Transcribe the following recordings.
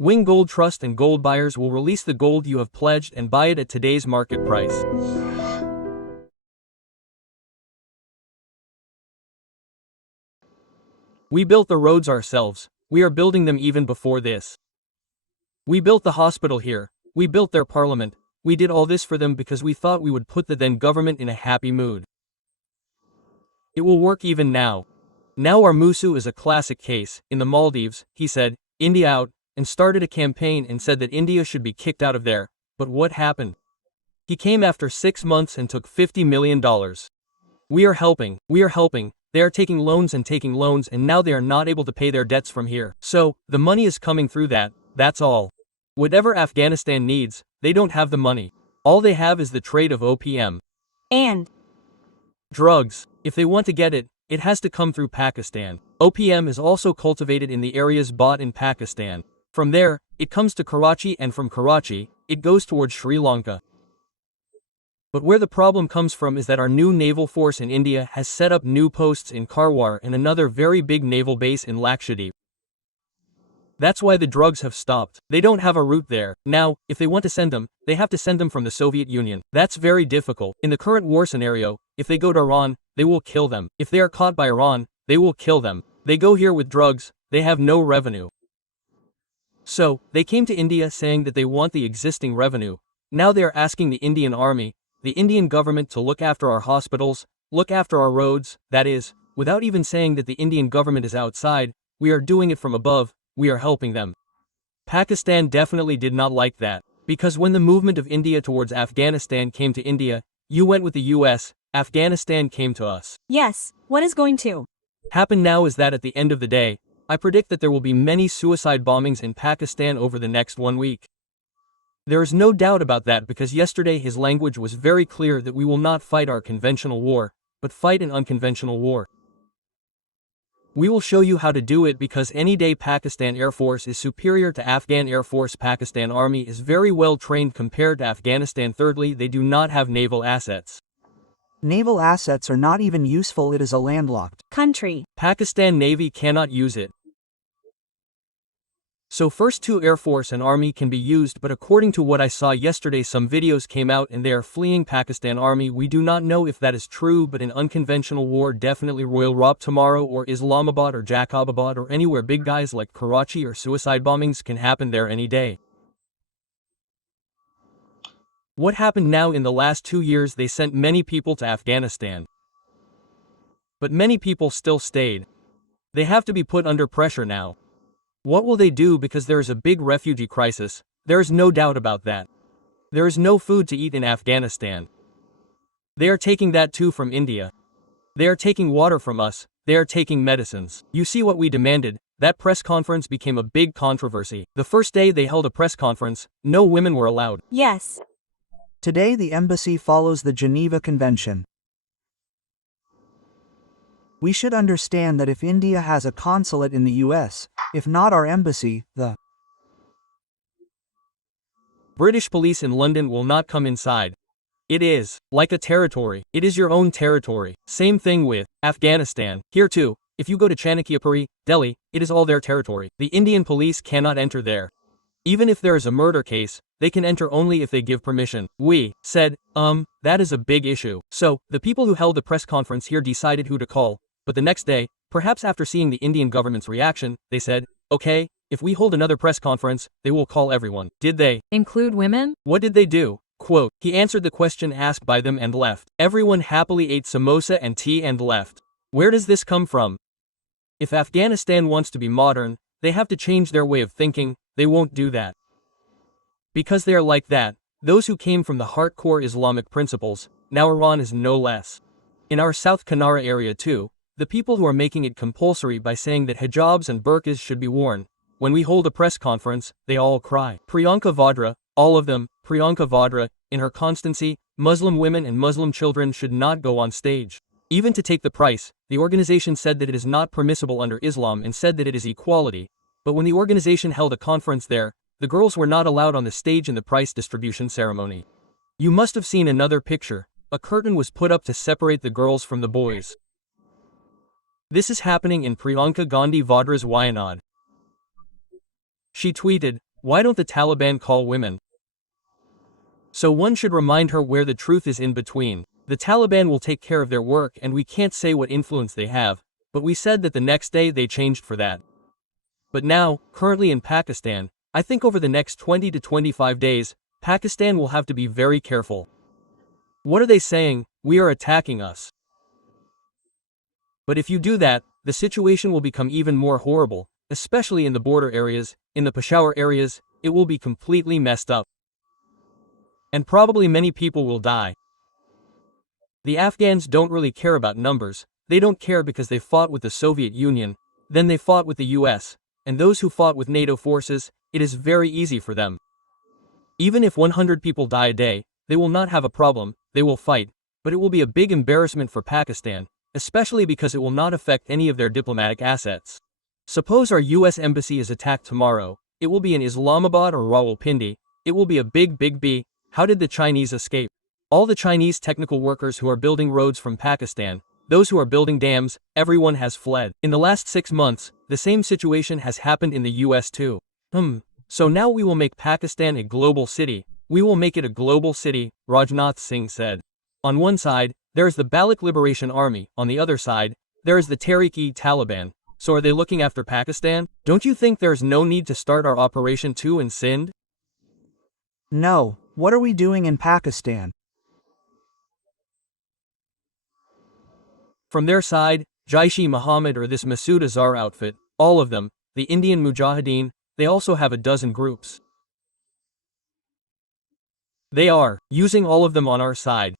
Wing Gold Trust and gold buyers will release the gold you have pledged and buy it at today's market price. We built the roads ourselves. We are building them even before this. We built the hospital here. We built their parliament. We did all this for them because we thought we would put the then government in a happy mood. It will work even now. Now our Musu is a classic case. In the Maldives, he said, India out, and started a campaign and said that India should be kicked out of there. But what happened? He came after 6 months and took $50 million. We are helping. They are taking loans and now they are not able to pay their debts from here. So, the money is coming through that, that's all. Whatever Afghanistan needs, they don't have the money. All they have is the trade of opium. And drugs. If they want to get it, it has to come through Pakistan. Opium is also cultivated in the areas bought in Pakistan. From there, it comes to Karachi and from Karachi, it goes towards Sri Lanka. But where the problem comes from is that our new naval force in India has set up new posts in Karwar and another very big naval base in Lakshadweep. That's why the drugs have stopped. They don't have a route there. Now, if they want to send them, they have to send them from the Soviet Union. That's very difficult. In the current war scenario, if they go to Iran, they will kill them. If they are caught by Iran, they will kill them. They go here with drugs, they have no revenue. So, they came to India saying that they want the existing revenue. Now they are asking the Indian army, the Indian government to look after our hospitals, look after our roads, that is, without even saying that the Indian government is outside, we are doing it from above, we are helping them. Pakistan definitely did not like that, because when the movement of India towards Afghanistan came to India, you went with the US, Afghanistan came to us. yes, what is going to Happen now is that at the end of the day, I predict that there will be many suicide bombings in Pakistan over the next 1 week. There is no doubt about that because yesterday his language was very clear that we will not fight our conventional war, but fight an unconventional war. We will show you how to do it because any day Pakistan Air Force is superior to Afghan Air Force. Pakistan Army is very well trained compared to Afghanistan. Thirdly, they do not have naval assets. Naval assets are not even useful, it is a landlocked country. Pakistan Navy cannot use it. So first two Air Force and Army can be used, but according to what I saw yesterday some videos came out and they are fleeing Pakistan Army. We do not know if that is true, but an unconventional war definitely Royal Rob tomorrow or Islamabad or Jacobabad or anywhere big guys like Karachi or suicide bombings can happen there any day. What happened now in the last 2 years, they sent many people to Afghanistan. But many people still stayed. They have to be put under pressure now. What will they do because there is a big refugee crisis? There is no doubt about that. There is no food to eat in Afghanistan. They are taking that too from India. They are taking water from us, they are taking medicines. You see what we demanded? That press conference became a big controversy. The first day they held a press conference, no women were allowed. Yes. Today the embassy follows the Geneva Convention. We should understand that if India has a consulate in the US, if not our embassy, the British police in London will not come inside. It is like a territory. It is your own territory. Same thing with Afghanistan. Here too, if you go to Chanakyapuri, Delhi, it is all their territory. The Indian police cannot enter there. Even if there is a murder case, they can enter only if they give permission. We said, that is a big issue. So, the people who held the press conference here decided who to call. But the next day, perhaps after seeing the Indian government's reaction, they said, okay, if we hold another press conference, they will call everyone. Did they Include women? What did they do? Quote, he answered the question asked by them and left. Everyone happily ate samosa and tea and left. Where does this come from? If Afghanistan wants to be modern, they have to change their way of thinking. They won't do that. Because they are like that, those who came from the hardcore Islamic principles, now Iran is no less. In our South Kanara area too, the people who are making it compulsory by saying that hijabs and burqas should be worn, when we hold a press conference, they all cry. Priyanka Vadra, all of them, Priyanka Vadra, in her constancy, Muslim women and Muslim children should not go on stage. Even to take the price, the organization said that it is not permissible under Islam and said that it is equality. But when the organization held a conference there, the girls were not allowed on the stage in the price distribution ceremony. You must have seen another picture. A curtain was put up to separate the girls from the boys. This is happening in Priyanka Gandhi Vadra's Wayanad. She tweeted, Why don't the Taliban call women? So one should remind her where the truth is in between. The Taliban will take care of their work and we can't say what influence they have, but we said that the next day they changed for that. But now, currently in Pakistan, I think over the next 20 to 25 days, Pakistan will have to be very careful. What are they saying? We are attacking us. But if you do that, the situation will become even more horrible, especially in the border areas, in the Peshawar areas, it will be completely messed up. And probably many people will die. The Afghans don't really care about numbers, they don't care because they fought with the Soviet Union, then they fought with the US, and those who fought with NATO forces, it is very easy for them. Even if 100 people die a day, they will not have a problem, they will fight, but it will be a big embarrassment for Pakistan, especially because it will not affect any of their diplomatic assets. Suppose our US embassy is attacked tomorrow, it will be in Islamabad or Rawalpindi, it will be a big B. How did the Chinese escape? All the Chinese technical workers who are building roads from Pakistan, those who are building dams, everyone has fled. In the last 6 months, the same situation has happened in the US too. So now we will make Pakistan a global city. We will make it a global city, Rajnath Singh said. On one side, there is the Baloch Liberation Army, on the other side, there is the Tehreek-e-Taliban. So are they looking after Pakistan? Don't you think there is no need to start our operation too in Sindh? No, what are we doing in Pakistan? From their side, Jaish-e-Mohammed or this Masood Azhar outfit, all of them, the Indian Mujahideen, they also have a dozen groups. They are using all of them on our side.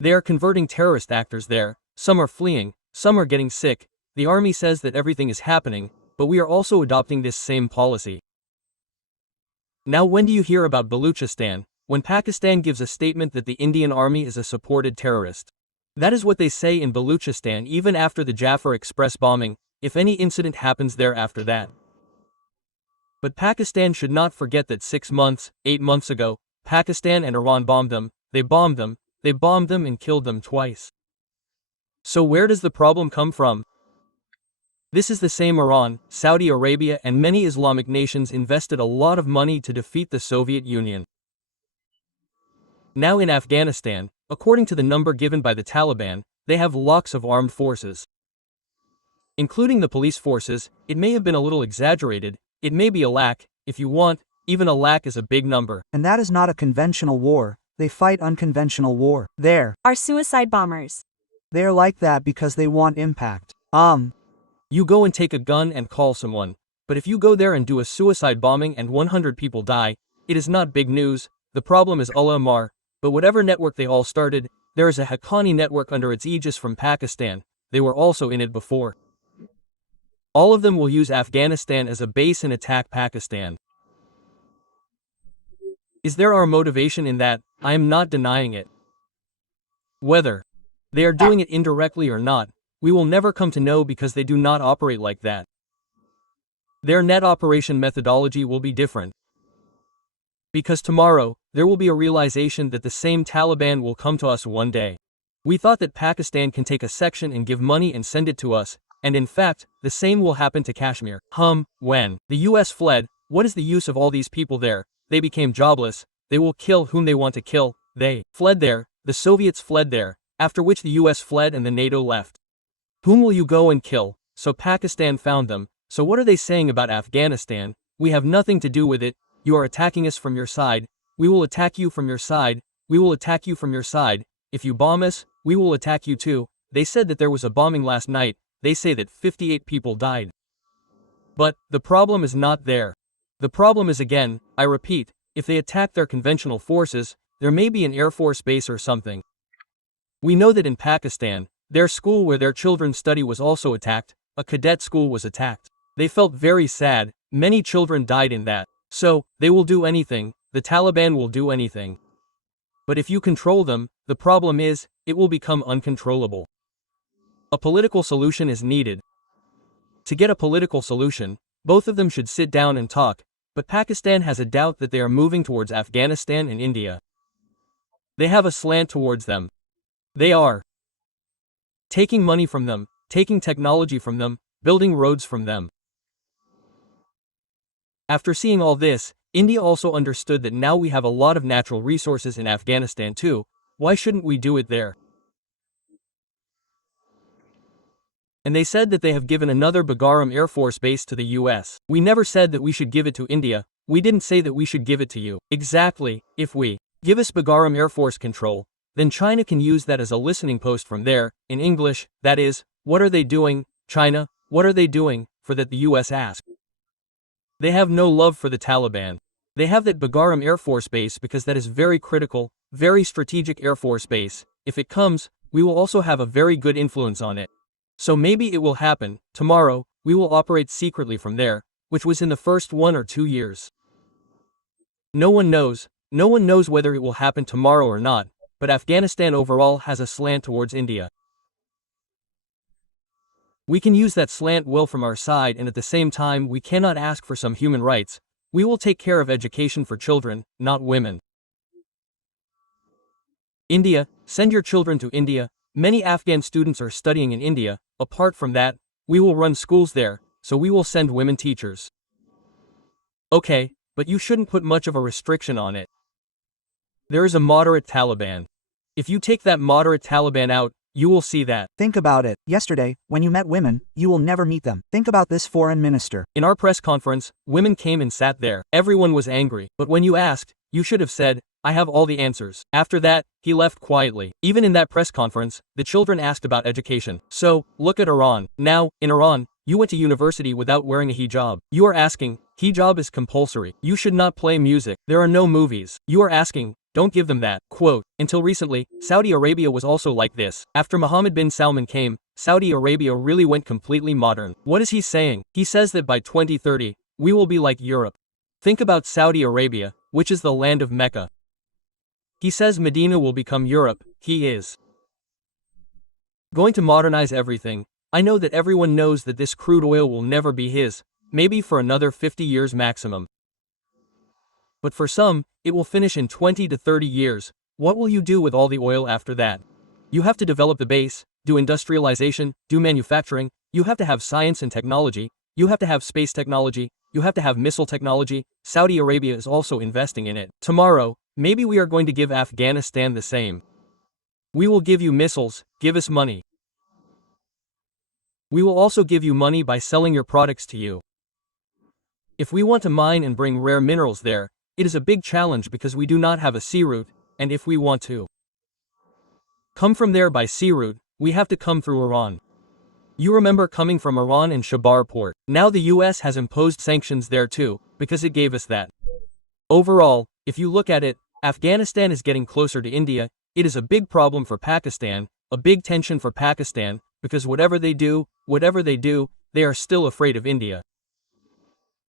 They are converting terrorist actors there, some are fleeing, some are getting sick. The army says that everything is happening, but we are also adopting this same policy. Now when do you hear about Baluchistan? When Pakistan gives a statement that the Indian army is a supported terrorist. That is what they say in Baluchistan even after the Jafar Express bombing, if any incident happens there after that. But Pakistan should not forget that 6 months, 8 months ago, Pakistan and Iran bombed them, they bombed them and killed them twice. So where does the problem come from? This is the same Iran, Saudi Arabia and many Islamic nations invested a lot of money to defeat the Soviet Union. Now in Afghanistan, according to the number given by the Taliban, they have lakhs of armed forces. Including the police forces, it may have been a little exaggerated, it may be a lakh, if you want, even a lakh is a big number. And that is not a conventional war, they fight unconventional war. Are suicide bombers. They are like that because they want impact. You go and take a gun and call someone, but if you go there and do a suicide bombing and 100 people die, it is not big news, the problem is Allah Amar, but whatever network they all started, there is a Haqqani network under its aegis from Pakistan, they were also in it before. All of them will use Afghanistan as a base and attack Pakistan. Is there our motivation in that? I am not denying it. Whether they are doing it indirectly or not, we will never come to know because they do not operate like that. Their net operation methodology will be different. Because tomorrow, there will be a realization that the same Taliban will come to us one day. We thought that Pakistan can take a section and give money and send it to us, and in fact, the same will happen to Kashmir. When the US fled, what is the use of all these people there? They became jobless, they will kill whom they want to kill, they fled there, the Soviets fled there, after which the US fled and the NATO left. Whom will you go and kill? So Pakistan found them, so what are they saying about Afghanistan? We have nothing to do with it, you are attacking us from your side, we will attack you from your side, we will attack you from your side, if you bomb us, we will attack you too. They said that there was a bombing last night, they say that 58 people died. But, the problem is not there. The problem is again, I repeat, if they attack their conventional forces, there may be an Air Force base or something. We know that in Pakistan, their school where their children study was also attacked, a cadet school was attacked. They felt very sad, many children died in that. So, they will do anything, the Taliban will do anything. But if you control them, the problem is, it will become uncontrollable. A political solution is needed. To get a political solution, both of them should sit down and talk, but Pakistan has a doubt that they are moving towards Afghanistan and India. They have a slant towards them. They are taking money from them, taking technology from them, building roads from them. After seeing all this, India also understood that now we have a lot of natural resources in Afghanistan too, why shouldn't we do it there? And they said that they have given another Bagram Air Force base to the US. We never said that we should give it to India, we didn't say that we should give it to you. Exactly, if we give us Bagram Air Force control, then China can use that as a listening post from there, in English, that is, what are they doing, China, what are they doing, for that the US asked. They have no love for the Taliban. They have that Bagram Air Force base because that is very critical, very strategic Air Force base. If it comes, we will also have a very good influence on it. So maybe it will happen, tomorrow, we will operate secretly from there, which was in the first 1 or 2 years. No one knows whether it will happen tomorrow or not, but Afghanistan overall has a slant towards India. We can use that slant well from our side, and at the same time we cannot ask for some human rights. We will take care of education for children, not women. India, send your children to India. Many Afghan students are studying in India. Apart from that, we will run schools there, so we will send women teachers. Okay, but you shouldn't put much of a restriction on it. There is a moderate Taliban. If you take that moderate Taliban out, you will see that. Think about it. Yesterday, when you met women, you will never meet them. Think about this foreign minister. In our press conference, women came and sat there. Everyone was angry. But when you asked, you should have said, I have all the answers. After that, he left quietly. Even in that press conference, the children asked about education. So, look at Iran. Now, in Iran, you went to university without wearing a hijab. You are asking, hijab is compulsory. You should not play music. There are no movies. You are asking, don't give them that. Quote, until recently, Saudi Arabia was also like this. After Mohammed bin Salman came, Saudi Arabia really went completely modern. What is he saying? He says that by 2030, we will be like Europe. Think about Saudi Arabia, which is the land of Mecca. He says Medina will become Europe. He is going to modernize everything. I know that everyone knows that this crude oil will never be his, maybe for another 50 years maximum. But for some, it will finish in 20 to 30 years. What will you do with all the oil after that? You have to develop the base, do industrialization, do manufacturing, you have to have science and technology, you have to have space technology, you have to have missile technology. Saudi Arabia is also investing in it. Tomorrow, maybe we are going to give Afghanistan the same. We will give you missiles, give us money. We will also give you money by selling your products to you. If we want to mine and bring rare minerals there, it is a big challenge because we do not have a sea route, and if we want to come from there by sea route, we have to come through Iran. You remember coming from Iran and Shabar port. Now the US has imposed sanctions there too, because it gave us that. Overall, if you look at it, Afghanistan is getting closer to India. It is a big problem for Pakistan, a big tension for Pakistan, because whatever they do, they are still afraid of India.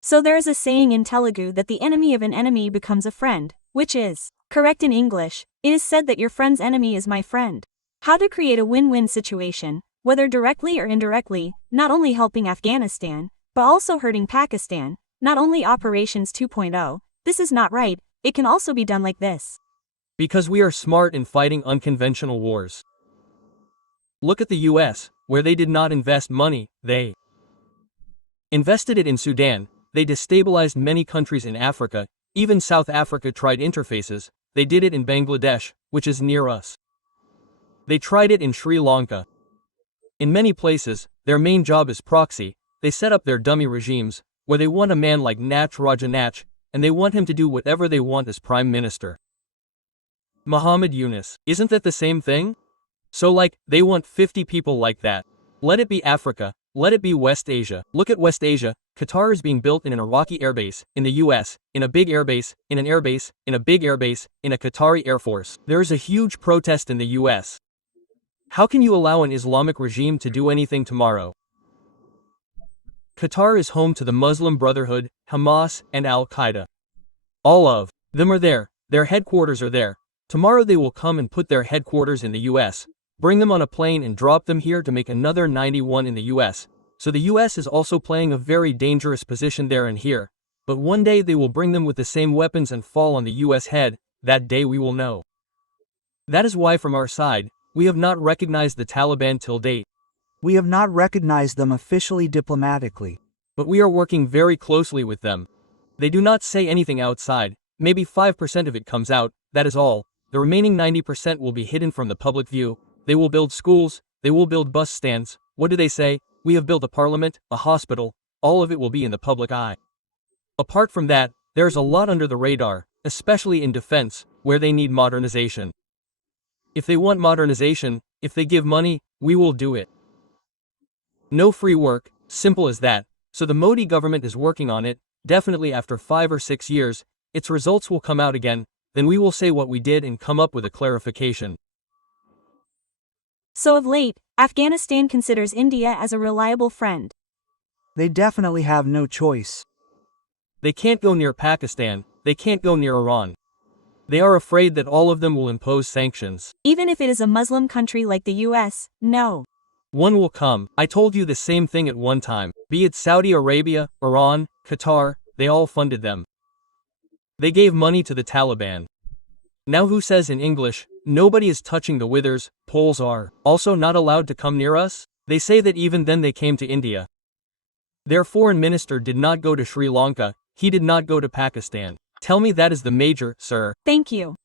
So there is a saying in Telugu that the enemy of an enemy becomes a friend, which is correct in English. It is said that your friend's enemy is my friend. How to create a win-win situation, whether directly or indirectly, not only helping Afghanistan, but also hurting Pakistan, not only Operations 2.0, this is not right, it can also be done like this. Because we are smart in fighting unconventional wars. Look at the US, where they did not invest money, they invested it in Sudan. They destabilized many countries in Africa, even South Africa tried interfaces. They did it in Bangladesh, which is near us. They tried it in Sri Lanka. In many places, their main job is proxy. They set up their dummy regimes, where they want a man like Nach Raja Nach, and they want him to do whatever they want as prime minister. Muhammad Yunus, isn't that the same thing? So they want 50 people like that. Let it be Africa, let it be West Asia. Look at West Asia. Qatar is being built in an Iraqi airbase, in the US, in a big airbase, in an airbase, in a big airbase, in a Qatari air force. There is a huge protest in the US. How can you allow an Islamic regime to do anything tomorrow? Qatar is home to the Muslim Brotherhood, Hamas, and Al-Qaeda. All of them are there, their headquarters are there. Tomorrow they will come and put their headquarters in the US, bring them on a plane and drop them here to make another 91 in the US. So the US is also playing a very dangerous position there and here. But one day they will bring them with the same weapons and fall on the US head. That day we will know. That is why from our side, we have not recognized the Taliban till date. We have not recognized them officially diplomatically. But we are working very closely with them. They do not say anything outside, maybe 5% of it comes out, that is all. The remaining 90% will be hidden from the public view. They will build schools, they will build bus stands. What do they say? We have built a parliament, a hospital, all of it will be in the public eye. Apart from that, there's a lot under the radar, especially in defense, where they need modernization. If they want modernization, if they give money, we will do it. No free work, simple as that. So the Modi government is working on it. Definitely after 5 or 6 years, its results will come out again, then we will say what we did and come up with a clarification. So of late, Afghanistan considers India as a reliable friend. They definitely have no choice. They can't go near Pakistan, they can't go near Iran. They are afraid that all of them will impose sanctions. Even if it is a Muslim country like the US, no. One will come. I told you the same thing at one time. Be it Saudi Arabia, Iran, Qatar, they all funded them. They gave money to the Taliban. Now who says in English, nobody is touching the withers, Poles are also not allowed to come near us? They say that even then they came to India. Their foreign minister did not go to Sri Lanka, he did not go to Pakistan. Tell me that is the major, sir. Thank you.